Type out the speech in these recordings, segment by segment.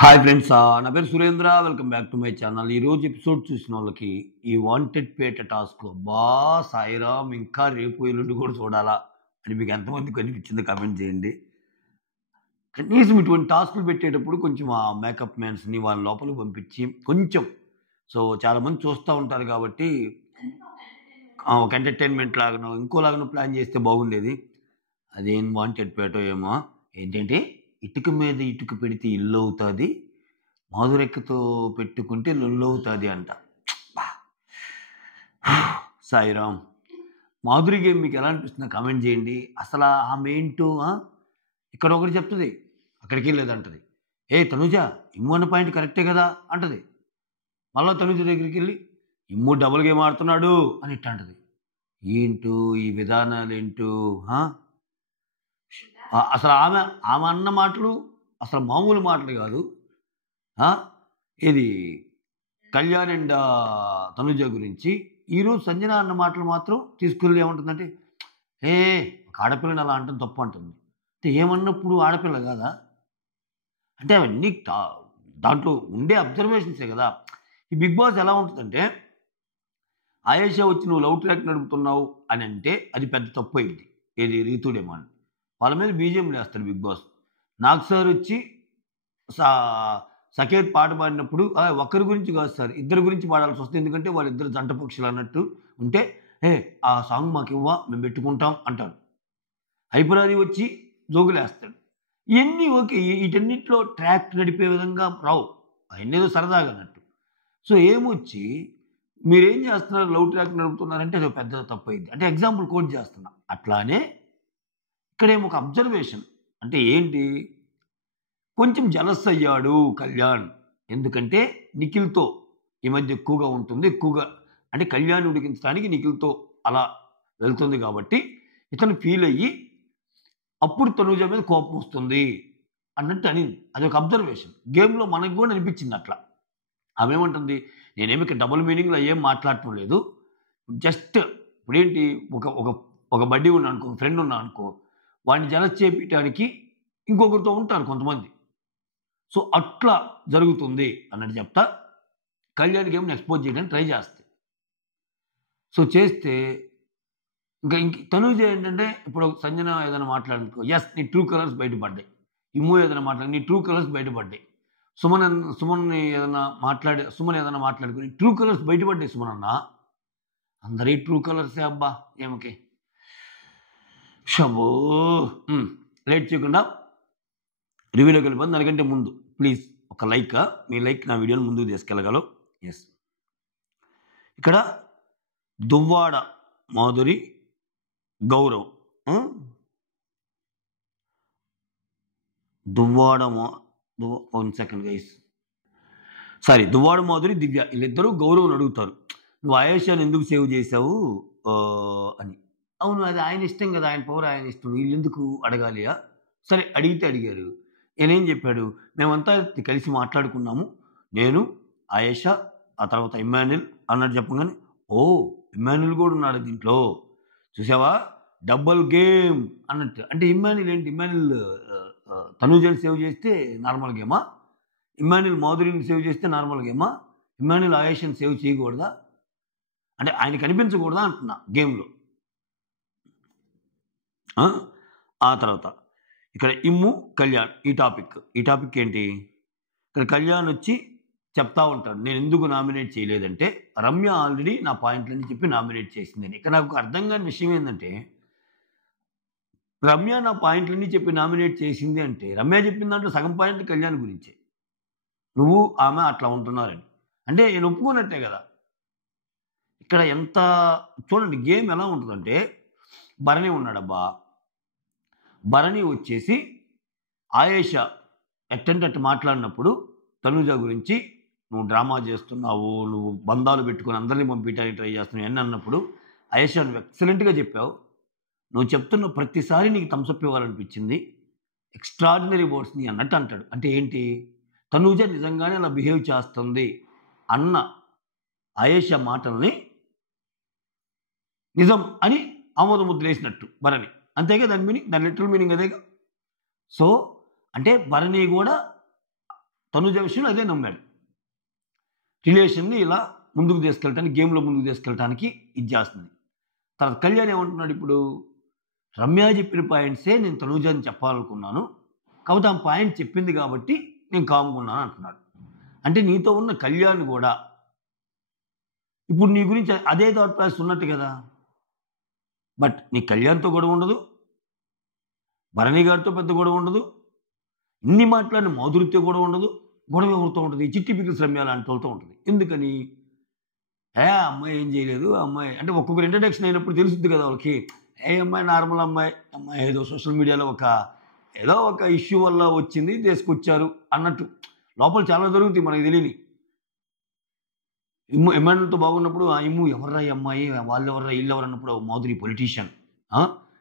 Hi friends, నా పేరు Surendra. Welcome back to my channel. ఈరోజు ఎపిసోడ్ చూసిన వాళ్ళకి ఈ వాంటెడ్ పేట టాస్క్ సాయిరామ్ ఇంకా రేపు ఎల్లుండి కూడా చూడాలా అని మీకు ఎంతమంది కనిపించిందో కామెంట్ చేయండి. కనీసం ఇటువంటి టాస్కులు పెట్టేటప్పుడు కొంచెం ఆ మేకప్ మ్యాన్స్ని వాళ్ళ లోపలికి పంపించి కొంచెం చాలామంది చూస్తూ ఉంటారు కాబట్టి ఒక ఎంటర్టైన్మెంట్ లాగానో ఇంకోలాగానో ప్లాన్ చేస్తే బాగుండేది. అదేం వాంటెడ్ పేటో ఏమో ఏంటంటే ఇటుక మీద ఇటుక పెడితే ఇల్లు అవుతుంది, మాధురెక్కతో పెట్టుకుంటే లొల్లు అవుతుంది అంట. సాయిరామ్, మాధురి గేమ్ మీకు ఎలా అనిపిస్తుందో కామెంట్ చేయండి. అసలు ఆమె ఏంటో ఇక్కడ ఒకటి చెప్తుంది, అక్కడికి వెళ్ళేదంటది. తనుజ ఇమ్ము అన్న పాయింట్ కరెక్టే కదా అంటది. మళ్ళీ తనుజ దగ్గరికి వెళ్ళి ఇమ్ము డబుల్ గేమ్ ఆడుతున్నాడు అని ఇట్ట అంటది. ఏంటో ఈ విధానాలు ఏంటో. అసలు ఆమె ఆమె అన్న మాటలు అసలు మామూలు మాటలు కాదు. ఇది కళ్యాణ్ అండ్ తనుజ గురించి. ఈరోజు సంజన అన్న మాటలు మాత్రం తీసుకెళ్ళి ఏమంటుందంటే, ఒక ఆడపిల్లని అలా అంటుంది తప్పు అంటుంది. అంటే ఏమన్నప్పుడు ఆడపిల్ల కాదా అంటే అవన్నీ దాంట్లో ఉండే అబ్జర్వేషన్సే కదా. ఈ బిగ్ బాస్ ఎలా ఉంటుందంటే, ఆయేషా వచ్చి నువ్వు లవ్ ట్రాక్ నడుపుతున్నావు అని అంటే అది పెద్ద తప్పు అయింది. ఏది రీతుడేమో అని వాళ్ళ మీద బీజేం వేస్తాడు బిగ్ బాస్. నాకు సార్ వచ్చి సకేత్ పాట పాడినప్పుడు ఒక్కరి గురించి కాదు సార్, ఇద్దరి గురించి పాడాల్సి వస్తుంది, ఎందుకంటే వాళ్ళిద్దరు జంట పక్షులు అన్నట్టు ఉంటే ఆ సాంగ్ మాకు ఇవ్వా మేము పెట్టుకుంటాం అంటాడు. హైపరాది వచ్చి జోగులేస్తాడు. ఇవన్నీ ఓకే, వీటన్నిటిలో ట్రాక్ నడిపే విధంగా రావు, అవన్నీ ఏదో సరదాగా అన్నట్టు. ఏమొచ్చి మీరేం చేస్తున్నారు, లవ్ ట్రాక్ నడుపుతున్నారంటే అది పెద్ద తప్పు అయింది. అంటే ఎగ్జాంపుల్ కోట్ చేస్తున్నా. అట్లానే ఇక్కడేమో ఒక అబ్జర్వేషన్ అంటే ఏంటి, కొంచెం జలస్ అయ్యాడు కళ్యాణ్. ఎందుకంటే నిఖిల్తో ఈ మధ్య ఎక్కువగా ఉంటుంది, ఎక్కువగా అంటే కళ్యాణ్ ఉడికించడానికి నిఖిల్తో అలా వెళ్తుంది కాబట్టి ఇతను ఫీల్ అయ్యి అప్పుడు తనుజ మీద కోపం వస్తుంది అన్నట్టు అనింది. అది ఒక అబ్జర్వేషన్. గేమ్లో మనకు కూడా అనిపించింది అట్లా. ఆమె ఏమంటుంది, నేనేమి ఇక్కడ డబుల్ మీనింగ్లో ఏం మాట్లాడటం లేదు, జస్ట్ ఇప్పుడేంటి ఒక ఒక ఒక బడ్డీ ఉన్నా అనుకో, ఫ్రెండ్ ఉన్నా అనుకో, వాడిని జలస్ చేపించడానికి ఇంకొకరితో ఉంటారు కొంతమంది. అట్లా జరుగుతుంది అన్నట్టు చెప్తా. కళ్యాణ్కి ఏమైనా ఎక్స్పోజ్ చేయడానికి ట్రై చేస్తే చేస్తే ఇంక తనుజ ఏంటంటే, ఇప్పుడు సంజన ఏదైనా మాట్లాడుకో, ఎస్ నీ ట్రూ కలర్స్ బయటపడ్డాయి. ఇమ్ము ఏదైనా మాట్లాడి నీ ట్రూ కలర్స్ బయటపడ్డాయి. సుమన్ ఏదైనా మాట్లాడుకుని ట్రూ కలర్స్ బయటపడ్డాయి. సుమన్ అన్న అందరి ట్రూ కలర్సే అబ్బా ఏమకే షబో. లేట్ చేయకుండా రివ్యూలోకి వెళ్ళిపోతుంది. దానికంటే ముందు ప్లీజ్ ఒక లైక్, మీ లైక్ నా వీడియోని ముందుకు తీసుకెళ్ళగలవు. ఎస్, ఇక్కడ దువ్వాడ మాధురి గౌరవ్, దువ్వాడ మాధురి దివ్య వీళ్ళిద్దరూ గౌరవం అడుగుతారు, నువ్వు ఆయేషాని ఎందుకు సేవ్ చేసావు అని. అవును, అది ఆయన ఇష్టం కదా, ఆయన పవర్ ఆయన ఇష్టం, వీళ్ళు ఎందుకు అడగాలియా? సరే అడిగితే అడిగారు. నేనేం చెప్పాడు, మేమంతా కలిసి మాట్లాడుకున్నాము, నేను ఆయేషా ఆ తర్వాత ఇమ్మాన్యుల్ అన్నట్టు చెప్పగానే, ఇమ్మాన్యుల్ కూడా ఉన్నాడు దీంట్లో, చూసావా డబుల్ గేమ్ అన్నట్టు. అంటే ఇమ్మాన్యుల్ ఏంటి, ఇమ్మాన్యుల్ తనుజని సేవ్ చేస్తే నార్మల్ గేమా, ఇమ్మాన్యుల్ మాధురిని సేవ్ చేస్తే నార్మల్ గేమా, ఇమ్మాన్యుల్ ఆయేషాని సేవ్ చేయకూడదా, అంటే ఆయన కనిపించకూడదా అంటున్నా గేమ్లో. ఆ తర్వాత ఇక్కడ ఇమ్ము కళ్యాణ్ ఈ టాపిక్ ఏంటి, ఇక్కడ కళ్యాణ్ వచ్చి చెప్తా ఉంటాడు, నేను ఎందుకు నామినేట్ చేయలేదంటే రమ్య ఆల్రెడీ నా పాయింట్లని చెప్పి నామినేట్ చేసిందని. ఇక్కడ నాకు అర్థం కాని విషయం ఏంటంటే, రమ్య నా పాయింట్లన్నీ చెప్పి నామినేట్ చేసింది అంటే రమ్య చెప్పిన దాంట్లో సగం పాయింట్ కళ్యాణ్ గురించే, నువ్వు ఆమె అట్లా ఉంటున్నారని. అంటే నేను ఒప్పుకున్నట్టే కదా. ఇక్కడ ఎంత చూడండి గేమ్ ఎలా ఉంటుందంటే, భరణి ఉన్నాడబ్బా, భరణి వచ్చేసి ఆయేషా ఎట్టంటే మాట్లాడినప్పుడు తనుజ గురించి నువ్వు డ్రామా చేస్తున్నావు, నువ్వు బంధాలు పెట్టుకుని అందరినీ పంపించడానికి ట్రై చేస్తున్నావు అని అన్నప్పుడు ఆయేషా నువ్వు ఎక్సలెంట్గా చెప్పావు, నువ్వు చెప్తున్న ప్రతిసారి నీకు థమ్స్అప్ ఇవ్వాలనిపించింది, ఎక్స్ట్రాడినరీ వర్డ్స్ నీ అన్నట్టు అంటాడు. అంటే ఏంటి, తనుజ నిజంగానే అలా బిహేవ్ చేస్తుంది అన్న ఆయేషా మాటల్ని నిజం అని ఆమోద ముద్ర వేసినట్టు భరణి. అంతేగా దాని లిటరల్ మీనింగ్ అదేగా. అంటే భరణి కూడా తనుజ విషయంలో అదే నమ్మాడు. రిలేషన్ని ఇలా ముందుకు తీసుకెళ్ళటానికి, గేమ్‌లో ముందుకు తీసుకెళ్ళటానికి ఇది చేస్తుంది. తర్వాత కళ్యాణ్ ఏమంటున్నాడు ఇప్పుడు, రమ్య చెప్పిన పాయింట్సే నేను తనూజని చెప్పాలనుకున్నాను. కాకపోతే ఆమె పాయింట్ చెప్పింది కాబట్టి నేను కామ్‌గా ఉన్నాను అంటున్నాడు. అంటే నీతో ఉన్న కళ్యాణ్ గూడా ఇప్పుడు నీ గురించి అదే థాట్ ప్రాసెస్ ఉన్నట్టు కదా! బట్ నీ కళ్యాణ్‌తో గొడవ ఉండదు. భరణి గారితో పెద్ద గొడవ ఉండదు. ఇన్ని మాట్లాడిన మాధురితో గొడవ ఉండదు. గొడవ ఎవరితో ఉంటది? చిట్టి పికిల్స్ రమ్య లాంటి వాళ్ళతో ఉంటది. ఎందుకని? అమ్మాయి ఏం చేయలేదు. అమ్మాయి అంటే ఒక్కొక్కరు ఇంట్రడక్షన్ అయినప్పుడు తెలుస్తుంది కదా వాళ్ళకి. అమ్మాయి నార్మల్ అమ్మాయి. అమ్మాయి ఏదో సోషల్ మీడియాలో ఏదో ఒక ఇష్యూ వల్ల వచ్చింది, తీసుకొచ్చారు అన్నట్టు. లోపల చాలా జరుగుతాయి మనకు తెలియని. ఎమ్మెల్యేలతో బాగున్నప్పుడు ఎవర్రా ఈ అమ్మాయి, వాళ్ళెవర్రా ఈళ్ళెవరు అన్నప్పుడు మాధురి పొలిటీషియన్.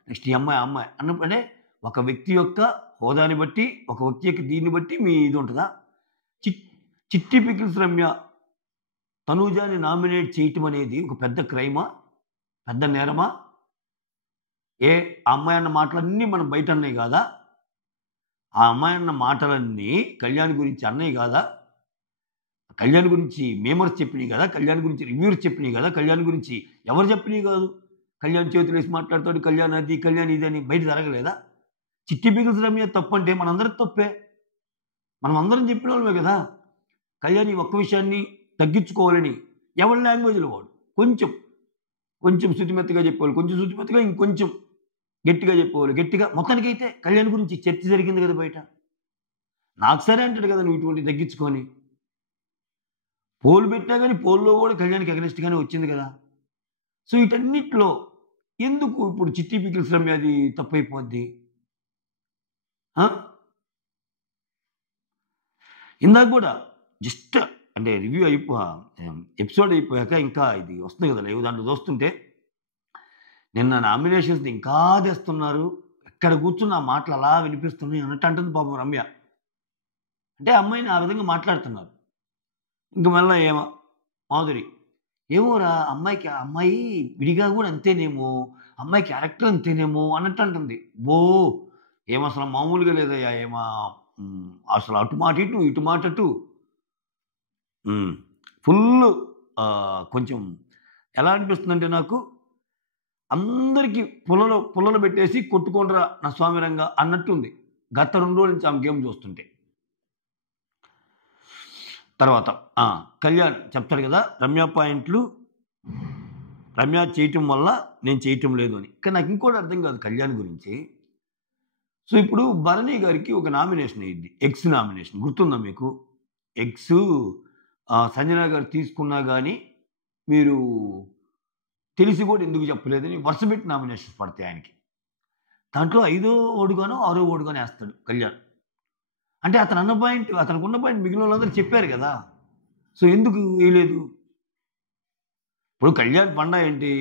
నెక్స్ట్ ఈ అమ్మాయి అన్నప్పుడు అంటే ఒక వ్యక్తి యొక్క హోదాని బట్టి, ఒక వ్యక్తి యొక్క దీన్ని బట్టి మీ ఇది ఉంటుందా? చిట్టి పికిల్స్ రమ్య తనూజాని నామినేట్ చేయటం అనేది ఒక పెద్ద క్రైమా? పెద్ద నేరమా? ఆ అమ్మాయి అన్న మాటలన్నీ మనం బయట అన్నవి కాదా? ఆ అమ్మాయి అన్న మాటలన్నీ కళ్యాణ్ గురించి అన్నవి కాదా? కళ్యాణ్ గురించి మేమర్స్ చెప్పినవి కదా, కళ్యాణ్ గురించి రివ్యూర్స్ చెప్పినవి కదా, కళ్యాణ్ గురించి ఎవరు చెప్పినవి కాదు. కళ్యాణ్ చేతులు వేసి మాట్లాడతాడు, కళ్యాణ్ అది, కళ్యాణ్ ఇది అని బయట జరగలేదా? చిట్టి పికిల్స్ రమ్య తప్పు అంటే మనందరికి తప్పే. మనం అందరం చెప్పిన వాళ్ళమే కదా. కళ్యాణ్ ఈ ఒక్క విషయాన్ని తగ్గించుకోవాలని ఎవరి లాంగ్వేజ్లో వాడు కొంచెం శుతిమెత్తగా చెప్పేవాళ్ళు, కొంచెం శుతిమెత్తగా ఇంకొంచెం గట్టిగా చెప్పేవాళ్ళు, గట్టిగా మొత్తానికైతే కళ్యాణ్ గురించి చర్చ జరిగింది కదా బయట. నాకు సరే అంటాడు కదా నువ్వు ఇటువంటి తగ్గించుకొని. పోలు పెట్టినా కానీ పోల్లో కూడా కళ్యాణ్కి అగనెస్ట్గానే వచ్చింది కదా. సో వీటన్నిటిలో ఎందుకు ఇప్పుడు చిట్టి పికిల్స్ రమ్య అది తప్పైపోద్ది? ఇందాక కూడా జస్ట్ అంటే రివ్యూ ఎపిసోడ్ అయిపోయాక ఇంకా ఇది వస్తుంది కదా లైవ్, దాంట్లో చూస్తుంటే నిన్న నామినేషన్స్ ఇంకా తెస్తున్నారు, ఎక్కడ కూర్చున్న ఆ మాటలు అలా వినిపిస్తున్నాయి అన్నట్టు అంటుంది పాపం రమ్య. అంటే అమ్మాయిని ఆ విధంగా మాట్లాడుతున్నారు. ఇంక మళ్ళీ మాధురి ఏమోరా అమ్మాయి విడిగా కూడా అంతేనేమో, అమ్మాయి క్యారెక్టర్ అంతేనేమో అన్నట్టు అంటుంది. అసలు మామూలుగా లేదయ్యా. అసలు అటు మాట ఇటు మాట అటు. ఫుల్ కొంచెం ఎలా అనిపిస్తుందంటే నాకు అందరికీ పుల్లలు పెట్టేసి కొట్టుకోండిరా నా స్వామిరంగా అన్నట్టుంది గత 2 రోజుల నుంచి ఆమె గేమ్ చూస్తుంటే. తర్వాత కళ్యాణ్ చెప్తాడు కదా రమ్య పాయింట్లు, రమ్య చేయటం వల్ల నేను చేయటం లేదు అని. కానీ నాకు ఇంకోటి అర్థం కాదు కళ్యాణ్ గురించి. సో ఇప్పుడు భరణి గారికి ఒక నామినేషన్ అయ్యింది, ఎక్స్ నామినేషన్ గుర్తుందా మీకు? ఎక్స్ సంజన గారు తీసుకున్నా కానీ మీరు తెలిసి కూడా ఎందుకు చెప్పలేదని వరుసపెట్టి నామినేషన్స్ పడతాయి ఆయనకి. దాంట్లో 5వ ఓడుగానో 6వ ఓడుగానో వేస్తాడు కళ్యాణ్. అంటే అతనికి ఉన్న పాయింట్ మిగిలిన వాళ్ళందరూ చెప్పారు కదా. సో ఎందుకు వేయలేదు? ఇప్పుడు కళ్యాణ్ పండా ఏంటి,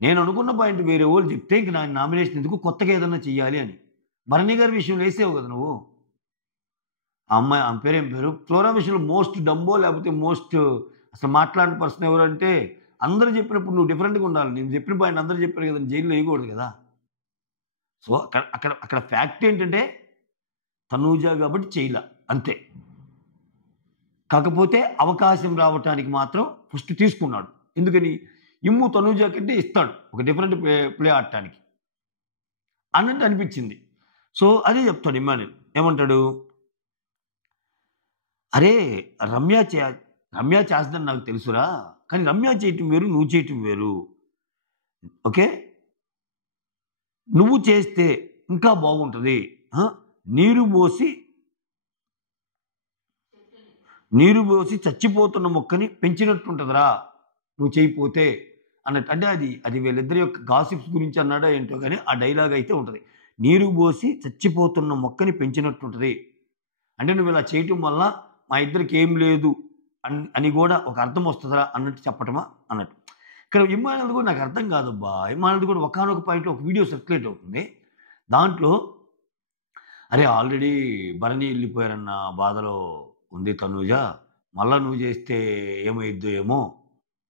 నేను అనుకున్న పాయింట్ వేరే వాళ్ళు చెప్తే ఇంక నా నామినేషన్ ఎందుకు, కొత్తగా ఏదన్నా చెయ్యాలి అని. భరణి గారి విషయంలో వేసేవు కదా నువ్వు. ఆమె పేరేం పేరు, ఫ్లోరా విషయంలో మోస్ట్ డంబో లేకపోతే మోస్ట్ అసలు మాట్లాడిన పర్సన్ ఎవరంటే అందరూ చెప్పినప్పుడు నువ్వు డిఫరెంట్గా ఉండాలి. నేను చెప్పిన పాయింట్ అందరూ చెప్పారు కదా, జైల్లో వేయకూడదు కదా. సో అక్కడ ఫ్యాక్ట్ ఏంటంటే తనూజ కాబట్టి చేయలే అంతే. కాకపోతే అవకాశం రావటానికి మాత్రం ఫస్ట్ తీసుకున్నాడు. ఎందుకని ఇమ్ము తనూజ కంటే ఇస్తాడు ఒక డిఫరెంట్ ప్లే ఆడటానికి అన్నట్టు అనిపించింది. సో అదే చెప్తాడు ఇమ్మాన్యుల్. ఏమంటాడు, అరే రమ్య చేస్తుందని నాకు తెలుసురా, కానీ రమ్య చేయటం వేరు, నువ్వు చేయటం వేరు. ఓకే, నువ్వు చేస్తే ఇంకా బాగుంటుంది. నీరు పోసి చచ్చిపోతున్న మొక్కని పెంచినట్టుంటుందిరా నువ్వు చేయకపోతే అన్నట్టు. అంటే అది వీళ్ళిద్దరి యొక్క గాసిప్స్ గురించి అన్నాడో ఏంటో కానీ ఆ డైలాగ్ అయితే ఉంటుంది. నీరు పోసి చచ్చిపోతున్న మొక్కని పెంచినట్టుంటుంది అంటే నువ్వు ఇలా చేయటం వల్ల మా ఇద్దరికి ఏం లేదు అని కూడా ఒక అర్థం వస్తుందా అన్నట్టు చెప్పటమా అన్నట్టు. ఇక్కడ ఇమ్మానుయల్ కూడా నాకు అర్థం కాదబ్బా. ఇమ్మానుయల్ కూడా ఒకనొక పాయింట్లో ఒక వీడియో సర్క్యులేట్ అవుతుంది. దాంట్లో అరే ఆల్రెడీ భరణి వెళ్ళిపోయారన్న బాధలో ఉంది తనూజ, మళ్ళా నువ్వు చేస్తే ఏమైద్దో ఏమో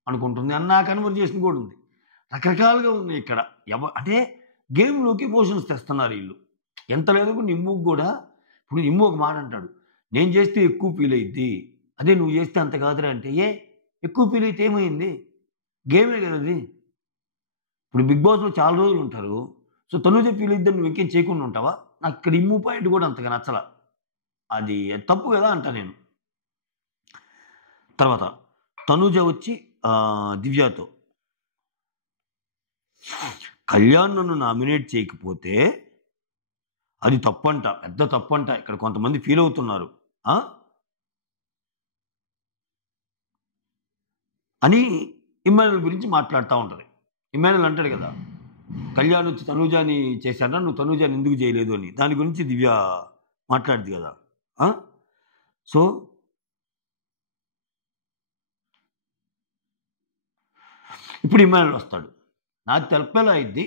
అనుకుంటుంది అన్న కన్వర్జేషన్ కూడా ఉంది. రకరకాలుగా ఉన్నాయి ఇక్కడ. అంటే గేమ్లోకి ఎమోషన్స్ తెస్తున్నారు వీళ్ళు. ఎంత లేదు నిమ్ముకు కూడా. ఇప్పుడు నిమ్ము ఒక మాట అంటాడు, నేను చేస్తే ఎక్కువ ఫీల్ అయ్యిద్ది, అదే నువ్వు చేస్తే అంత కాదురా అంటే, ఎక్కువ ఫీల్ అయితే ఏమైంది? గేమే కదా అది. ఇప్పుడు 'బిగ్ బాస్‌లో' చాలా రోజులు ఉంటారు. సో, తనూజ ఫీల్ అయిద్దని నువ్వు ఇంకేం చేయకుండా ఉంటావా? నాకు ఇక్కడ ఇమ్ము పాయింట్ కూడా అంతగా నచ్చల. అది తప్పు కదా అంటా నేను. తర్వాత తనూజ వచ్చి దివ్యతో, కళ్యాణ్ నన్ను నామినేట్ చేయకపోతే అది తప్పంట, పెద్ద తప్పంట. ఇక్కడ కొంతమంది ఫీల్ అవుతున్నారు అని ఇమ్మాన్యుల్ గురించి మాట్లాడుతూ ఉంటుంది. ఇమ్మాన్యుల్ అంటాడు కదా, కళ్యాణ్ వచ్చి తనూజాని చేశాడా, నువ్వు తనూజాని ఎందుకు చేయలేదు అని. దాని గురించి దివ్య మాట్లాడుద్ది కదా. సో ఇప్పుడు ఇమ్మాన్యుల్ వస్తాడు. నాకు తెలపేలా అయింది,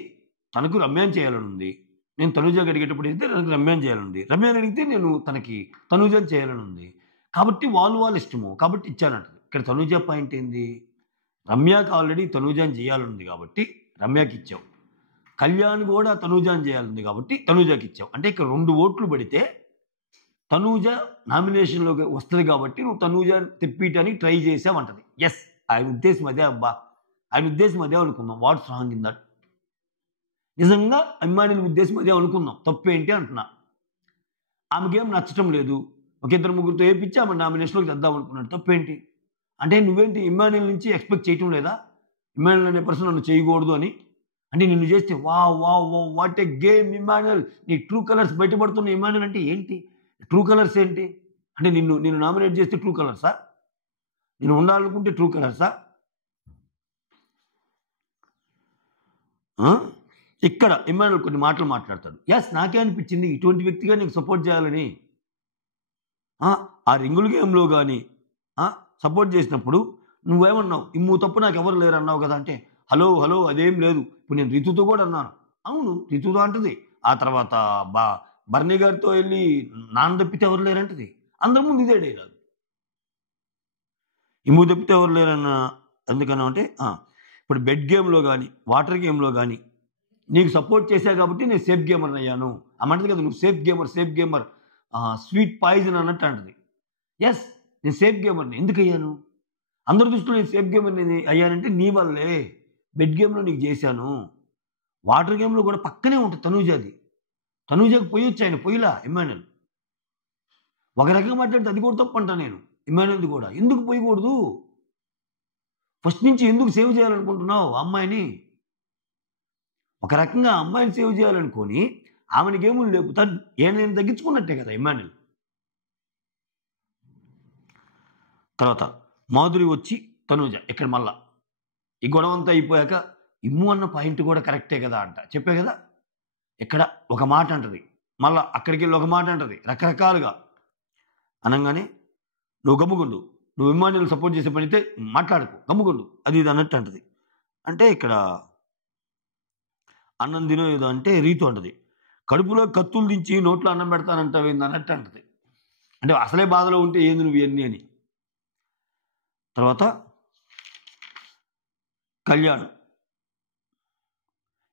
తనకు రమ్యాన్ చేయాలని ఉంది. నేను తనూజాకి అడిగేటప్పుడు అయితే తనకు రమ్యాన్ చేయాలని ఉంది. రమ్యాన్ అడిగితే నేను తనకి తనూజాని చేయాలని ఉంది. కాబట్టి వాళ్ళు ఇష్టము కాబట్టి ఇచ్చానంటది. ఇక్కడ తనూజ పాయింట్ ఏంది? రమ్యకి ఆల్రెడీ తనూజాని చేయాలనుంది కాబట్టి రమ్యకి ఇచ్చావు. కళ్యాణ్ కూడా తనూజాని చేయాలనుంది కాబట్టి తనూజాకి ఇచ్చావు. అంటే ఇక్కడ 2 ఓట్లు పడితే తనూజ నామినేషన్లోకి వస్తుంది కాబట్టి నువ్వు తనూజాని తెప్పియటానికి ట్రై చేసావంటది. ఎస్, ఆయన ఉద్దేశం అదే అబ్బా, ఆయన ఉద్దేశం అదే అనుకుందాం. What's wrong in that? నిజంగా ఇమ్మాన్యుల్ ఉద్దేశం అదే అనుకుందాం. తప్పేంటి అంటున్నా. ఆమెకేం నచ్చటం లేదు, ఒక 2-3 వేయించి ఆమె నామినేషన్లోకి తెద్దాం అనుకున్నాడు. తప్పేంటి? అంటే నువ్వేంటి ఇమ్మాన్యుల్ నుంచి ఎక్స్పెక్ట్ చేయటం లేదా? ఇమ్మాన్యుల్ అనే పర్సన్ నన్ను చేయకూడదు అని. అంటే నిన్ను చేస్తే వాట్ ఏ గేమ్ ఇమ్మాన్యుల్, నీ ట్రూ కలర్స్ బయటపడుతున్న ఇమ్మాన్యుల్ అంటే ఏంటి? ట్రూ కలర్స్ ఏంటి? అంటే నిన్ను నామినేట్ చేస్తే ట్రూ కలర్సా? నేను ఉండాలనుకుంటే ట్రూ కలర్సా? ఇక్కడ ఇమ్మాన్యుల్ కొన్ని మాటలు మాట్లాడతాడు. ఎస్, నాకే అనిపించింది ఇటువంటి వ్యక్తిగా నీకు సపోర్ట్ చేయాలని. ఆ రింగుల గేమ్లో కానీ సపోర్ట్ చేసినప్పుడు నువ్వేమన్నావు? ఇమ్ము తప్పు నాకు ఎవరు లేరు అన్నావు కదా. అంటే హలో అదేం లేదు. ఇప్పుడు నేను రితుతో కూడా అన్నాను. అవును, రితుతో అంటది. ఆ తర్వాత బర్నీ గారితో వెళ్ళి నాన్న తప్పితే ఎవరు లేరంటది. అందరి ముందు ఇదే డైలాగ్. ఇమ్ము తప్పితే ఎవరు లేరన్న ఎందుకన్నా అంటే ఇప్పుడు బెడ్ గేమ్లో కానీ వాటర్ గేమ్లో కానీ నీకు సపోర్ట్ చేశా కాబట్టి నేను సేఫ్ గేమర్ అయ్యాను అమ్మంటది కదా. నువ్వు సేఫ్ గేమర్ స్వీట్ పాయిజన్ అన్నట్టు అంటది. ఎస్, నేను సేఫ్ గేమర్ని. ఎందుకు అయ్యాను? అందరి దృష్టిలో నేను సేఫ్ గేమర్ని అయ్యానంటే నీ వల్లే. బెడ్ గేమ్లో నీకు చేశాను. వాటర్ గేమ్లో కూడా పక్కనే ఉంటుంది తనూజాది. తనూజాకి పోయొచ్చు, ఆయన పోయిలా ఇమ్మాన్యుల్. ఒక రకంగా మాట్లాడితే అది కూడా తప్పు అంటా నేను. ఇమ్మాన్యుల్ది కూడా ఎందుకు పోయకూడదు? ఫస్ట్ నుంచి ఎందుకు సేవ్ చేయాలనుకుంటున్నావు అమ్మాయిని? ఒక రకంగా అమ్మాయిని సేవ్ చేయాలనుకొని ఆమెని గేములు లేపుతా నేను తగ్గించుకున్నట్టే కదా ఇమ్మాన్యుల్. తర్వాత మాధురి వచ్చి తనూజ ఇక్కడ మళ్ళా ఈ గొడవ అంతా అయిపోయాక ఇమ్ము అన్న పాయింట్ కూడా కరెక్టే కదా అంట. చెప్పే కదా, ఇక్కడ ఒక మాట అంటది, మళ్ళా అక్కడికి వెళ్ళి ఒక మాట అంటది, రకరకాలుగా అనగానే నువ్వు గమ్ముగుండు, నువ్వు ఇమ్మాన్యుల్ సపోర్ట్ చేసే పని అయితే మాట్లాడకు, గమ్ముగుండు, అది ఇది అన్నట్టు అంటది. అంటే ఇక్కడ అన్నం తినో ఏదో అంటే రీతు అంటది, కడుపులో కత్తులు దించి నోట్లో అన్నం పెడతానంటావేంది అన్నట్టు అంటది. అంటే అసలే బాధలో ఉంటే ఏంది నువ్వు ఇవన్నీ అని. తర్వాత కళ్యాణ్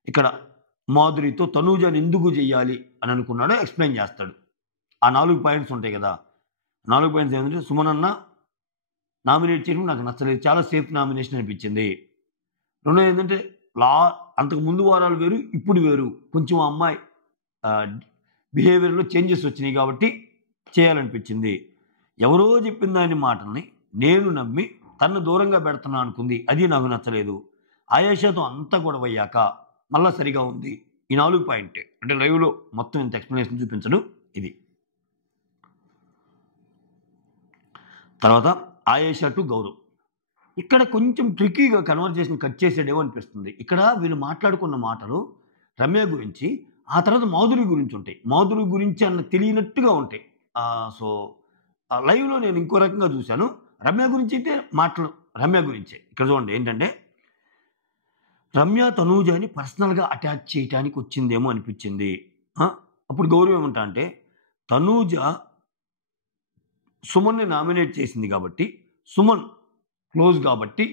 ఇక్కడ మాధురితో తనూజని ఎందుకు చెయ్యాలి అని అనుకున్నాడో ఎక్స్ప్లెయిన్ చేస్తాడు. ఆ 4 పాయింట్స్ ఉంటాయి కదా. 4 పాయింట్స్ ఏమంటే, సుమనన్న నామినేట్ చేయడం నాకు నచ్చలేదు, చాలా సేఫ్ నామినేషన్ అనిపించింది. రెండోది ఏంటంటే అంతకు ముందు వారాలు వేరు, ఇప్పుడు వేరు, కొంచెం అమ్మాయి బిహేవియర్లో చేంజెస్ వచ్చినాయి కాబట్టి చేయాలనిపించింది. ఎవరో చెప్పిన దాని మాటల్ని నేను నమ్మి తనను దూరంగా పెడుతున్నా అనుకుంది, అది నాకు నచ్చలేదు. ఆయేషాతో అంతా గొడవ అయ్యాక మళ్ళా సరిగా ఉంది. ఈ 4 పాయింటే. అంటే లైవ్లో మొత్తం ఇంత ఎక్స్ప్లెనేషన్ చూపించడు ఇది. తర్వాత ఆయేషా టు గౌరవ్, ఇక్కడ కొంచెం ట్రిక్కీగా కన్వర్జేషన్ కట్ చేసేడేమో అనిపిస్తుంది. ఇక్కడ వీళ్ళు మాట్లాడుకున్న మాటలు రమ్య గురించి, ఆ తర్వాత మాధురి గురించి ఉంటాయి. మాధురి గురించి అన్న తెలియనట్టుగా ఉంటాయి. సో లైవ్లో నేను ఇంకో రకంగా చూశాను. రమ్య గురించి అయితే మాటలు రమ్య గురించే. ఇక్కడ చూడండి ఏంటంటే, రమ్య తనూజని పర్సనల్గా అటాచ్ చేయడానికి వచ్చిందేమో అనిపించింది. అప్పుడు గౌరవ్ ఏమంటా అంటే, తనూజ సుమన్ని నామినేట్ చేసింది కాబట్టి, సుమన్ క్లోజ్ కాబట్టి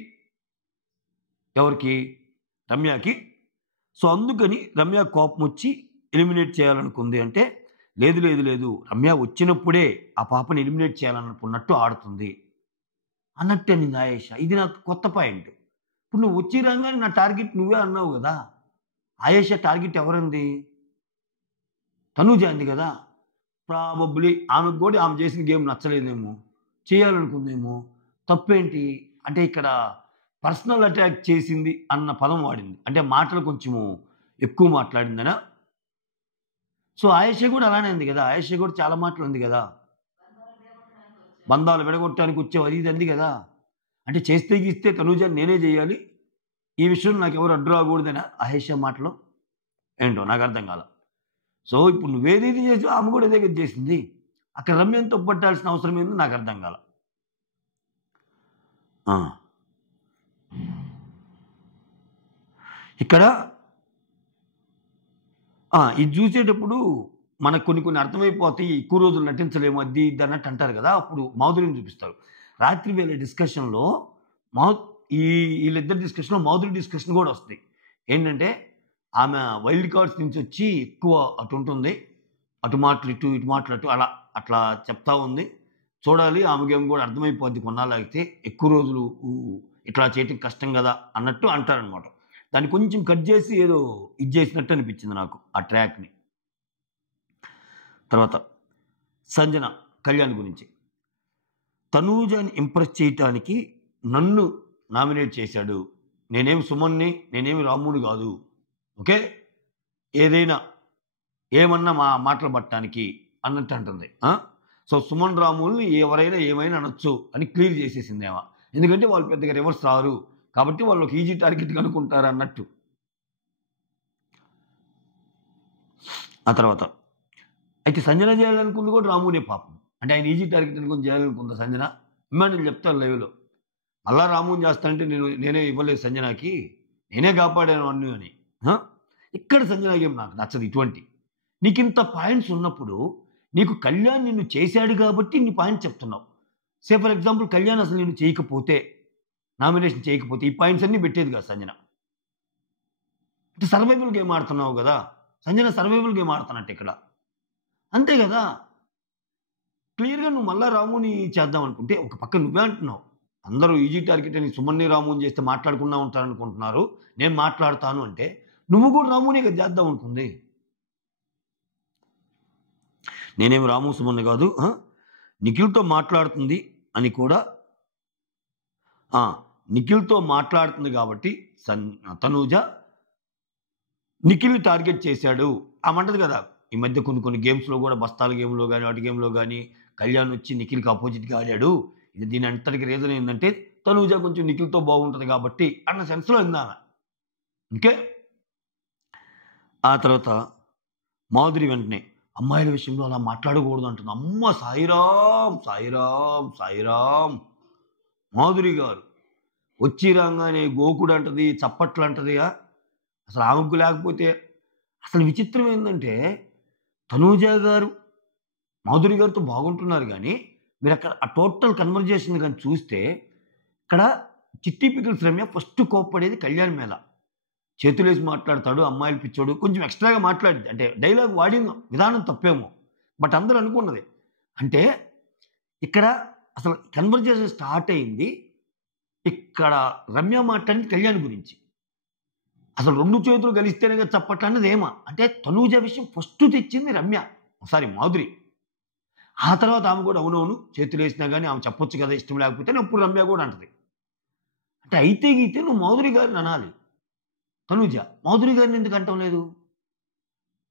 ఎవరికి? రమ్యకి. సో అందుకని రమ్య కోపం వచ్చి ఎలిమినేట్ చేయాలనుకుంది. అంటే లేదు లేదు లేదు, రమ్య వచ్చినప్పుడే ఆ పాపని ఎలిమినేట్ చేయాలనుకున్నట్టు ఆడుతుంది అన్నట్టు అనింది ఆయేష. ఇది నాకు కొత్త పాయింట్. ఇప్పుడు నువ్వు వచ్చి రాగానే నా టార్గెట్ నువ్వే అన్నావు కదా. ఆయేష టార్గెట్ ఎవరంది? తనూజ అంది కదా. ప్రాబబ్లీ ఆమెకు కూడా ఆమె చేసిన గేమ్ నచ్చలేదేమో, చేయాలనుకుందేమో. తప్పేంటి అంటే ఇక్కడ పర్సనల్ అటాక్ చేసింది అన్న పదం వాడింది. అంటే మాటలు కొంచెము ఎక్కువ మాట్లాడిందనా? సో ఆయేష కూడా అలానే ఉంది కదా. ఆయేష కూడా చాలా మాటలు ఉంది కదా. బంధాలు విడగొట్టడానికి వచ్చావు అది ఇది అంది కదా. అంటే చేస్తే గీస్తే తనూజని నేనే చేయాలి, ఈ విషయం నాకు ఎవరు అడ్డు రాకూడదనా ఆయేష మాటలు? ఏంటో నాకు అర్థం కాల. సో ఇప్పుడు నువ్వేదైతే చేసావు ఆమె కూడా అదే కదా చేసింది. అక్కడ రమ్యను తప్పట్టాల్సిన అవసరం ఏందో నాకు అర్థం కాల. ఇక్కడ ఇది చూసేటప్పుడు మనకు కొన్ని కొన్ని అర్థమైపోతాయి, ఎక్కువ రోజులు నటించలేము అది ఇది అన్నట్టు అంటారు కదా. అప్పుడు మాధురిని చూపిస్తారు. రాత్రి వేళ డిస్కషన్లో వీళ్ళిద్దరి డిస్కషన్లో మాధురి డిస్కషన్ కూడా వస్తుంది. ఏంటంటే ఆమె వైల్డ్ కార్డ్స్ నుంచి వచ్చి ఎక్కువ అటు ఉంటుంది, అటు మాటలు ఇటు ఇటు మాటలు అటు అలా అట్లా చెప్తా ఉంది. చూడాలి ఆమె గేమ్ కూడా అర్థమైపోద్ది కొన్నాళ్ళైతే, ఎక్కువ రోజులు ఇట్లా చేయటం కష్టం కదా అన్నట్టు అంటారనమాట. దాన్ని కొంచెం కట్ చేసి ఏదో ఇది చేసినట్టు అనిపించింది నాకు ఆ ట్రాక్ని. తర్వాత సంజన కళ్యాణ్ గురించి, తనూజని ఇంప్రెస్ చేయటానికి నన్ను నామినేట్ చేశాడు, నేనేమి సుమన్ని నేనేమి రాముడు కాదు, ఓకే, ఏదైనా ఏమన్నా మా మాటలు పట్టడానికి అన్నట్టు అంటుంది. సో సుమన్ రాముల్ని ఎవరైనా ఏమైనా అనొచ్చు అని క్లియర్ చేసేసిందేమో. ఎందుకంటే వాళ్ళు పెద్దగా రివర్స్ రారు కాబట్టి వాళ్ళు ఒక ఈజీ టార్గెట్ కనుక్కుంటారు అన్నట్టు. ఆ తర్వాత అయితే సంజన చేయాలనుకుంది కూడా రామునే పాపం. అంటే ఆయన ఈజీ టార్గెట్ అనుకుని చేయాలనుకుందా సంజన? నేను చెప్తాను లైవ్లో, మళ్ళా రాముని చేస్తానంటే నేనే ఇవ్వలేదు సంజనాకి, నేనే కాపాడాను అన్ను అని. ఇక్కడ సంజన గేమ్ నాకు నచ్చదు. ఇటువంటి నీకు ఇంత పాయింట్స్ ఉన్నప్పుడు నీకు కళ్యాణ్ నిన్ను చేశాడు కాబట్టి నీ పాయింట్ చెప్తున్నావు. సే ఫర్ ఎగ్జాంపుల్ కళ్యాణ్ అసలు నిన్ను చేయకపోతే, నామినేషన్ చేయకపోతే ఈ పాయింట్స్ అన్నీ పెట్టేది కదా సంజన. అంటే సర్వైవల్ గేమ్ ఆడుతున్నావు కదా సంజన, సర్వైవల్ గేమ్ ఆడుతున్నట్టు ఇక్కడ, అంతే కదా. క్లియర్గా నువ్వు మళ్ళా రాముని చేద్దాం అనుకుంటే ఒక పక్క నువ్వే అంటున్నావు అందరూ ఈజీ టార్గెట్ అని సుమన్ని రాముని చేస్తే మాట్లాడుకున్నా ఉంటారనుకుంటున్నారు, నేను మాట్లాడతాను అంటే నువ్వు కూడా రామునే కదా చేద్దాం అనుకుంది. నేనేమి రాము సుమన్ని కాదు, నిఖిల్తో మాట్లాడుతుంది అని కూడా, నిఖిల్తో మాట్లాడుతుంది కాబట్టి తనూజ నిఖిల్ని టార్గెట్ చేశాడు ఆమంటది కదా. ఈ మధ్య కొన్ని గేమ్స్లో కూడా, బస్తాల గేమ్లో కానీ వాటి గేమ్లో కానీ కళ్యాణ్ వచ్చి నిఖిల్కి ఆపోజిట్గా ఆడాడు, ఇది దీని అంతటికి రీజన్ ఏంటంటే తనూజ కొంచెం నిఖిల్తో బాగుంటుంది కాబట్టి అన్న సెన్స్లో ఇందామె. ఓకే. ఆ తర్వాత మాధురి వెంటనే అమ్మాయిల విషయంలో అలా మాట్లాడకూడదు అంటుంది. అమ్మ సాయిరామ్ సాయిరామ్ సాయిరామ్. మాధురి గారు వచ్చి రాగానే గోకుడు అంటది, చప్పట్లు అంటది. అసలు ఆమెకు లేకపోతే అసలు విచిత్రం ఏంటంటే తనూజ గారు మాధురి గారితో బాగుంటున్నారు కానీ మీరు అక్కడ ఆ టోటల్ కన్వర్జేషన్ కానీ చూస్తే ఇక్కడ చిట్టి పికిల్స్ రమ్య ఫస్ట్ కోప్పడేది కళ్యాణ్ మీద. చేతులేసి మాట్లాడతాడు, అమ్మాయిలు పిచ్చోడు, కొంచెం ఎక్స్ట్రాగా మాట్లాడింది. అంటే డైలాగ్ వాడిన విధానం తప్పేమో, బట్ అందరూ అనుకున్నది. అంటే ఇక్కడ అసలు కన్వర్జేషన్ స్టార్ట్ అయింది ఇక్కడ రమ్య మాట్లాడింది కళ్యాణ్ గురించి. అసలు రెండు చేతులు కలిస్తేనే కదా చప్పట్లు అన్నది ఏమా అంటే తనూజ విషయం ఫస్ట్ తెచ్చింది రమ్య, మాధురి. ఆ తర్వాత ఆమె కూడా అవునవును చేతులు వేసినా కానీ ఆమె చెప్పొచ్చు కదా ఇష్టం లేకపోతే, అప్పుడు రమ్య కూడా అంటది. అంటే అయితే గీతే నువ్వు మాధురి గారిని అనాలి. తనూజ మాధురి గారిని ఎందుకు అంటం లేదు?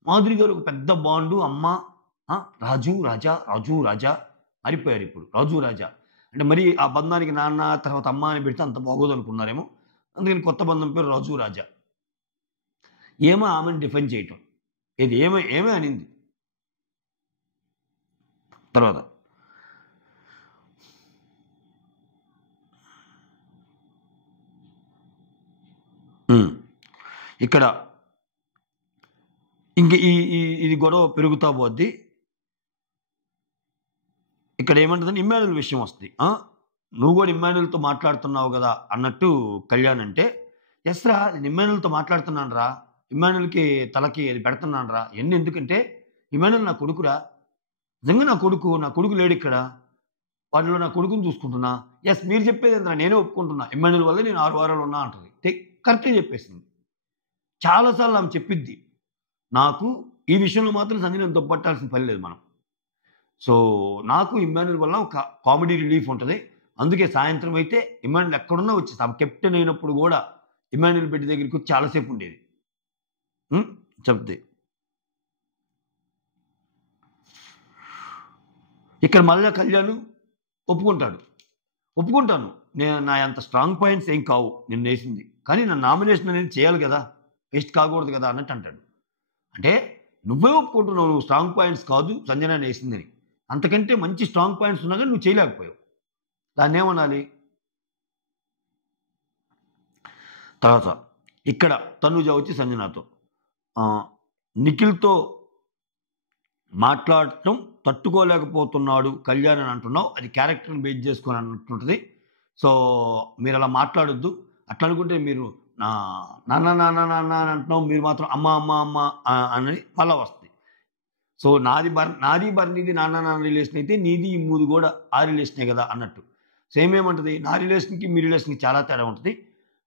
మాధురి గారు ఒక పెద్ద బాండు, అమ్మ రాజు రాజా రాజు రాజా మారిపోయారు ఇప్పుడు రాజు రాజా. అంటే మరి ఆ బంధానికి నాన్న తర్వాత అమ్మ అని పెడితే అంత బాగోదు అనుకున్నారేమో, అందుకని కొత్త బంధం పేరు రాజు రాజా. ఏమో ఆమెను డిఫెండ్ చేయటం, ఇది ఏమే అనింది. తర్వాత ఇక్కడ ఇంక ఇది గొడవ పెరుగుతా పోద్ది. ఇక్కడ ఏమంటుందని ఇమ్మాన్యుల్ విషయం వస్తుంది. నువ్వు కూడా ఇమ్మాన్యుల్తో మాట్లాడుతున్నావు కదా అన్నట్టు కళ్యాణ్ అంటే, ఎస్ రా నేను ఇమ్మాన్యుల్తో మాట్లాడుతున్నాను రా, ఇమ్మాన్యుల్కి తలకి అది పెడుతున్నాను రా. ఎందుకంటే ఇమానుయల్ నా కొడుకురా, నిజంగా నా కొడుకు లేడు ఇక్కడ, వాటిలో నా కొడుకుని చూసుకుంటున్నా. ఎస్ మీరు చెప్పేది ఏంటంటే నేనే ఒప్పుకుంటున్నా, ఇమానుయల్ వల్ల నేను 6 వారాలు ఉన్నా అంటది. కరెక్ట్గా చెప్పేసింది. చాలాసార్లు ఆమె చెప్పిద్ది. నాకు ఈ విషయంలో మాత్రం సంజనని తప్పుపట్టాల్సిన పని లేదు మనం. సో నాకు ఇమానుయల్ వల్ల ఒక కామెడీ రిలీఫ్ ఉంటుంది. అందుకే సాయంత్రం అయితే ఇమానుయల్ ఎక్కడున్నా వచ్చేసి ఆమె కెప్టెన్ అయినప్పుడు కూడా ఇమానుయల్ బెడ్ దగ్గరికి వచ్చి చాలాసేపు ఉండేది. చెప్తే ఇక్కడ మళ్ళీ కళ్యాణ్ ఒప్పుకుంటాను, నేను నా అంత స్ట్రాంగ్ పాయింట్స్ ఏం కావు నేను వేసింది, కానీ నా నామినేషన్ అనేది చేయాలి కదా, వేస్ట్ కాకూడదు కదా అన్నట్టు అంటాడు. అంటే నువ్వే ఒప్పుకుంటున్నావు నువ్వు స్ట్రాంగ్ పాయింట్స్ కాదు సంజన వేసిందని, అంతకంటే మంచి స్ట్రాంగ్ పాయింట్స్ ఉన్నా కానీ నువ్వు చేయలేకపోయావు, దాన్ని ఏమనాలి? తర్వాత ఇక్కడ తనుజ వచ్చి సంజనాతో నిఖిల్తో మాట్లాడటం తట్టుకోలేకపోతున్నాడు కళ్యాణ్ అని అంటున్నావు, అది క్యారెక్టర్ని బేస్ చేసుకొని అన్నట్టుంటుంది. సో మీరు అలా మాట్లాడొద్దు, అట్లా అనుకుంటే మీరు నాన్న నాన్న నాన్న అని అంటున్నావు, మీరు మాత్రం అమ్మ అమ్మ అమ్మ అని మళ్ళా వస్తుంది. సో నాది బర్నీది నాన్న నాన్న రిలేషన్ అయితే నీది ఈ మూది కూడా ఆ రిలేషనే కదా అన్నట్టు. సేమ్ ఏమంటుంది, నా రిలేషన్కి మీ రిలేషన్కి చాలా తేడా ఉంటుంది.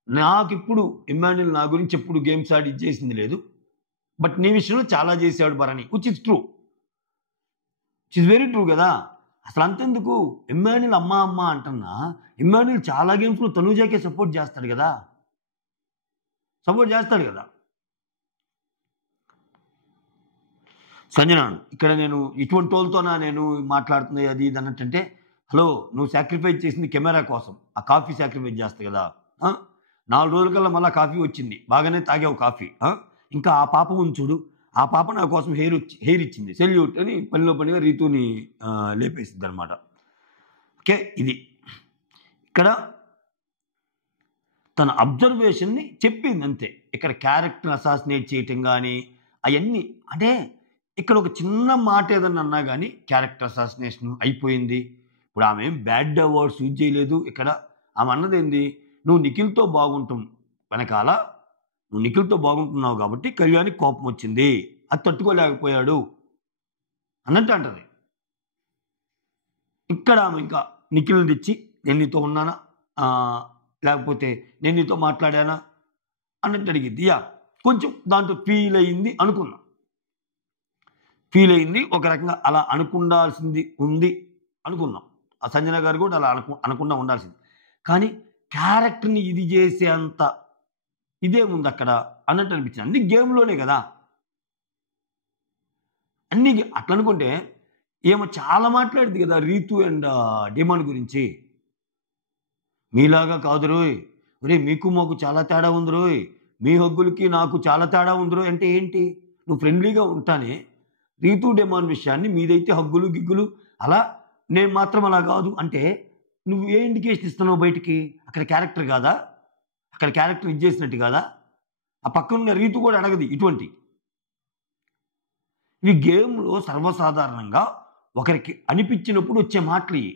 నాకు ఇప్పుడు ఇమాన్యుల్ నా గురించి ఎప్పుడు గేమ్స్ ఆడి చేసింది లేదు, బట్ నీ విషయంలో చాలా చేశాడు Bharani, which is true, which is very true కదా. అసలు అంతెందుకు, ఇమాన్యుల్ అమ్మ అమ్మ అంటున్నా, ఇమాన్యుల్ చాలా గేమ్స్లో తనూజాకే సపోర్ట్ చేస్తాడు కదా. సంజన ఇక్కడ నేను ఇటువంటి వాళ్ళతోనా నేను మాట్లాడుతుంది అది ఇది అన్నట్టంటే, హలో నువ్వు సాక్రిఫైస్ చేసింది కెమెరా కోసం, ఆ కాఫీ సాక్రిఫైస్ చేస్తావు కదా, 4 రోజులకల్లా మళ్ళీ కాఫీ వచ్చింది, బాగానే తాగావు కాఫీ, ఇంకా ఆ పాప ఉంచుడు, ఆ పాప నా కోసం హెయిర్ ఇచ్చింది, సెల్యూట్ అని పనిగా రీతుని లేపేసింది అనమాట. ఓకే, ఇది ఇక్కడ తన అబ్జర్వేషన్ని చెప్పింది అంతే. ఇక్కడ క్యారెక్టర్ అసాసినేట్ చేయటం కానీ అవన్నీ, అంటే ఇక్కడ ఒక చిన్న మాట ఏదన్నా అన్నా కానీ క్యారెక్టర్ అసాసినేషన్ అయిపోయింది. ఇప్పుడు ఆమె ఏం బ్యాడ్ వర్డ్స్ యూజ్ చేయలేదు. ఇక్కడ ఆమె అన్నది ఏంది, నువ్వు నిఖిల్తో బాగుంటాం వెనకాల, నువ్వు నిఖిల్తో బాగుంటున్నావు కాబట్టి కళ్యాణ్కి కోపం వచ్చింది, అది తట్టుకోలేకపోయాడు అన్నట్టు అంటది. ఇక్కడ ఆమె ఇంకా నిఖిల్ని తెచ్చి నేను నీతో ఉన్నానా లేకపోతే నేను నీతో మాట్లాడానా అన్నట్టు అడిగింది. కొంచెం దాంట్లో ఫీల్ అయింది అనుకున్నా, ఒక రకంగా అలా అనుకుండాల్సింది ఉంది అనుకున్నాం. ఆ సంజన గారు కూడా అలా అనకుండా ఉండాల్సింది, కానీ క్యారెక్టర్ని ఇది చేసే అంత ఇదేముంది అక్కడ అన్నట్టు అనిపించింది. అన్ని గేమ్లోనే కదా, అన్ని అట్లా అనుకుంటే ఏమో చాలా మాట్లాడింది కదా రీతు అండ్ డిమాండ్ గురించి. మీలాగా కాదు రోయ్, ఒరే మీకు మాకు చాలా తేడా ఉంది రోయ్, మీ హగ్గులకి నాకు చాలా తేడా ఉంది రోయ్ అంటే ఏంటి? నువ్వు ఫ్రెండ్లీగా ఉంటానే రీతు డిమాండ్ విషయాన్ని మీదైతే హగ్గులు గిగ్గులు అలా, నేను మాత్రం అలా కాదు అంటే నువ్వు ఏ ఇండికేషన్ ఇస్తున్నావు బయటికి? అక్కడ క్యారెక్టర్ కాదా, అక్కడ క్యారెక్టర్ ఇచ్చేసినట్టు కాదా? ఆ పక్కనున్న రీతు కూడా అడగదు ఇటువంటి. ఈ గేమ్లో సర్వసాధారణంగా ఒకరికి అనిపించినప్పుడు వచ్చే మాటలు ఇవి.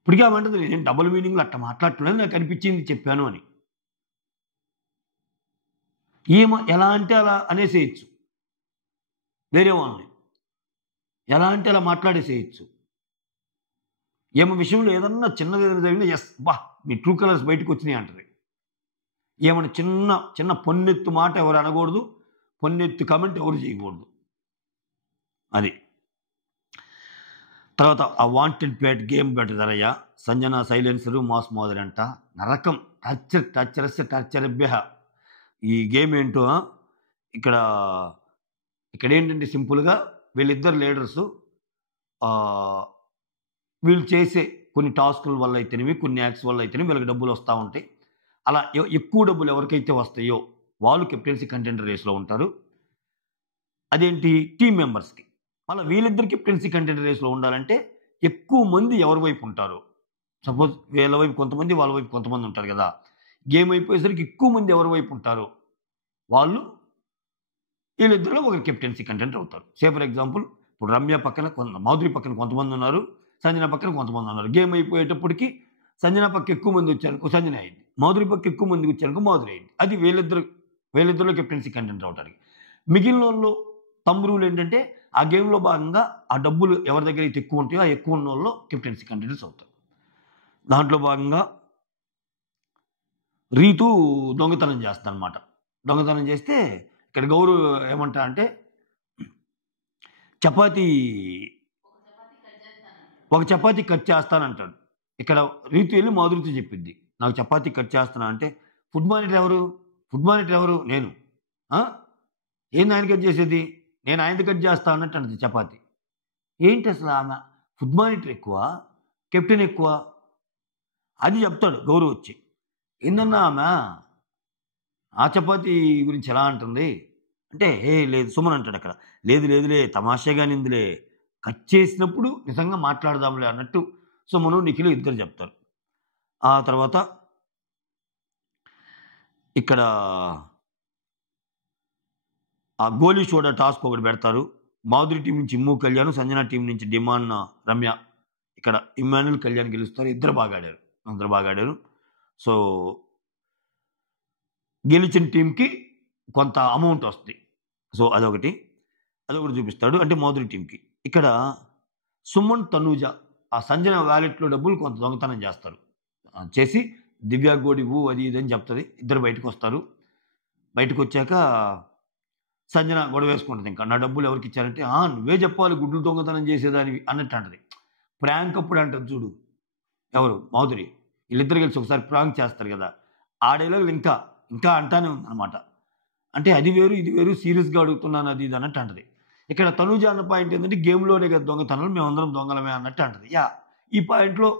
ఇప్పటికే ఏమంటుంది, నేను డబుల్ మీనింగ్లో అట్లా మాట్లాడుతున్నాను, నాకు అనిపించింది చెప్పాను అని. ఏమో ఎలా అంటే అలా అనేసేయచ్చు, వేరే వాళ్ళని ఎలా అంటే అలా మాట్లాడేసేయచ్చు. ఏమో విషయంలో ఏదన్నా చిన్నది ఏదైనా జరిగినా ఎస్ బా మీ ట్రూ కలర్స్ బయటకు వచ్చినాయి అంటది. ఏమన్నా చిన్న చిన్న పొన్నెత్తు మాట ఎవరు అనకూడదు, పొన్నెత్తు కమెంట్ ఎవరు చేయకూడదు. అది తర్వాత ఆ వాంటెడ్ బ్యాట్ గేమ్ పెట్టదరయ్యా, సంజన సైలెన్సరు మాస్ మోదరి అంట, నరకం టార్చరస్య ఈ గేమ్ ఏంటో. ఇక్కడ ఏంటంటే సింపుల్గా వీళ్ళిద్దరు లీడర్సు వీళ్ళు చేసే కొన్ని టాస్కుల వల్ల అయితేనేవి, కొన్ని యాక్ట్స్ వల్ల అయితేనే వీళ్ళకి డబ్బులు వస్తూ ఉంటాయి. అలా ఎక్కువ డబ్బులు ఎవరికైతే వస్తాయో వాళ్ళు కెప్టెన్సీ కంటెండర్ రేస్లో ఉంటారు. అదేంటి టీం మెంబర్స్కి. మళ్ళీ వీళ్ళిద్దరు కెప్టెన్సీ కంటెండర్ రేస్లో ఉండాలంటే ఎక్కువ మంది ఎవరి వైపు ఉంటారు, సపోజ్ వీళ్ళ వైపు కొంతమంది వాళ్ళ వైపు కొంతమంది ఉంటారు కదా. గేమ్ అయిపోయేసరికి ఎక్కువ మంది ఎవరి వైపు ఉంటారు వాళ్ళు వీళ్ళిద్దరిలో ఒకరు కెప్టెన్సీ కంటెండర్ అవుతారు. సే ఫర్ ఎగ్జాంపుల్ ఇప్పుడు రమ్య పక్కన మాధురి పక్కన కొంతమంది ఉన్నారు, సంజన పక్కన కొంతమంది ఉన్నారు. గేమ్ అయిపోయేటప్పటికి సంజన పక్క ఎక్కువ మంది వచ్చారనుకో సంజన అయింది, మాధురి పక్క ఎక్కువ మంది వచ్చారనుకో మాధురి అయింది. అది వీళ్ళిద్దరిలో కెప్టెన్సీ కంటెండర్ అవుతారు. మిగిలిన వాళ్ళు థంబ్ రూల్ ఏంటంటే ఆ గేమ్‌లో భాగంగా ఆ డబ్బులు ఎవరి దగ్గర అయితే ఎక్కువ ఉంటాయో, ఆ ఎక్కువ ఉన్నోళ్ళు కెప్టెన్సీ కంటిన్యూస్ అవుతారు. దాంట్లో భాగంగా రీతు దొంగతనం చేస్తదనమాట. దొంగతనం చేస్తే ఇక్కడ గౌరు ఏమంటాడంటే చపాతీ ఒక చపాతీ కట్ చేస్తానంటాడు. ఇక్కడ రీతు ఎళ్లి మాధురితో చెప్పిద్ది. నాకు చపాతీ కట్ చేస్తున్నా అంటే, ఫుడ్ మానిటర్ ఎవరు? ఫుడ్ మానిటర్ ఎవరు? నేను. ఆ! ఏంది ఆయన కట్ చేసేది? నేను ఆయనది కట్ చేస్తా అన్నట్టు అంటది చపాతీ. ఏంటసలు ఆమె ఫుడ్ మానిటర్ ఎక్కువ, కెప్టెన్ ఎక్కువ. అది చెప్తాడు గౌరవ్ వచ్చి. ఏందన్నా ఆమె ఆ చపాతీ గురించి ఎలా అంటుంది? అంటే, లేదు సుమన్ అంటాడక్కడ. లేదు లేదులే తమాషాగా అనిందిలే. కట్ చేసినప్పుడు నిజంగా మాట్లాడదాంలే అన్నట్టు సుమను, నిఖిలు ఇద్దరు చెప్తారు. ఆ తర్వాత ఇక్కడ ఆ గోలీ సోడా టాస్క్ ఒకటి పెడతారు. మాధురి టీం నుంచి ఇమ్ము కళ్యాణ్, సంజన టీం నుంచి డిమాన్ రమ్య. ఇక్కడ ఇమ్మాన్యుల్, కళ్యాణ్ గెలుస్తారు. ఇద్దరు బాగా ఆడారు. అందరూ బాగా ఆడారు. సో, గెలిచిన టీంకి కొంత అమౌంట్ వస్తది. సో, అదొకటి. అదొకటి చూపిస్తాడు. అంటే మాధురి టీంకి. ఇక్కడ సుమన్, తనూజ ఆ సంజన వాలెట్‌లో డబ్బులు కొంత దొంగతనం చేస్తారు. చేసి దివ్యకి గూడా ఇవ్వు అది ఇది అని చెప్తది. ఇద్దరు బయటకొస్తారు. బయటకొచ్చాక సంజన గొడవేసుకుంటది ఇంకా. నా డబ్బులు ఎవరికిచ్చారంటే, నువ్వే చెప్పాలి గుడ్లు దొంగతనం చేసేదానివి అన్నట్టు అంటది. ప్రాంక్ అప్పుడు అంటది చూడు. ఎవరు? మాధురి. ఈళ్ళిద్దరు కలిసి ఒకసారి ప్రాంక్ చేస్తారు గదా! ఆ డైలాగులు ఇంకా అంటానే ఉందనమాట. అంటే అది వేరు, ఇది వేరు సీరియస్‌గా అడుగుతున్నాను అది ఇది అన్నట్టు అంటది. ఇక్కడ తనూజ అన్న పాయింట్ ఏంటంటే గేమ్‌లోనే కదా దొంగతనాలు మేమందరం దొంగలమే అన్నట్టు అంటది. ఈ పాయింట్‌లో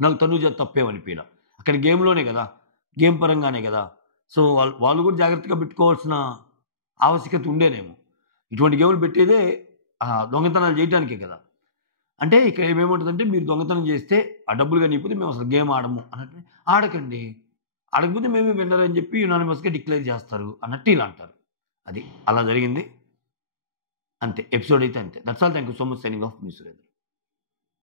నాకు తనూజ తప్పేమనిపియల. అక్కడ గేమ్‌లోనే గదా! గేమ్ పరంగానే గదా! సో, వాళ్ళు కూడా జాగ్రత్తగా పెట్టుకోవాల్సిన ఆవశ్యకత ఉండేనేమో. ఇటువంటి గేములు పెట్టేదే దొంగతనాలు జేయటానికే కదా! అంటే ఇక్కడ ఏమేముంటదంటే మీరు దొంగతనం చేస్తే ఆ డబ్బులు గానియకపోతే మేమసలు గేమ్ ఆడము అన్నట్టు. ఆడకండి. ఆడకపోతే మేమే విన్నర్ అని చెప్పి యునానిమస్‌గా డిక్లేర్ చేస్తారు అన్నట్టు ఈళ్ళు అంటారు. అది. అలా జరిగింది. అంతే. ఎపిసోడ్ అయితే అంతే. That's all. Thank you so much. Signing off me Surendra.